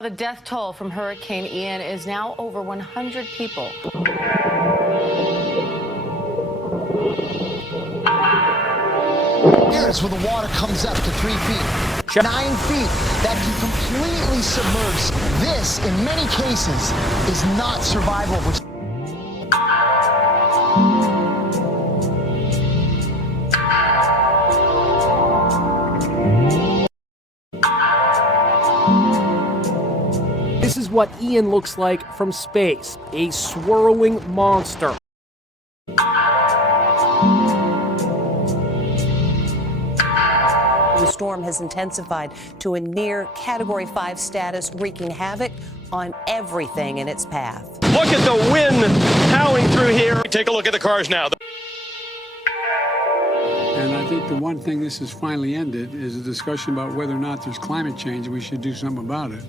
The death toll from Hurricane Ian is now over 100 people. Here's where the water comes up to 3 feet. 9 feet that can completely submerge. This, in many cases, is not survivable. This is what Ian looks like from space, a swirling monster. The storm has intensified to a near Category 5 status, wreaking havoc on everything in its path. Look at the wind howling through here. Take a look at the cars now. And I think the one thing this has finally ended is a discussion about whether or not there's climate change and we should do something about it.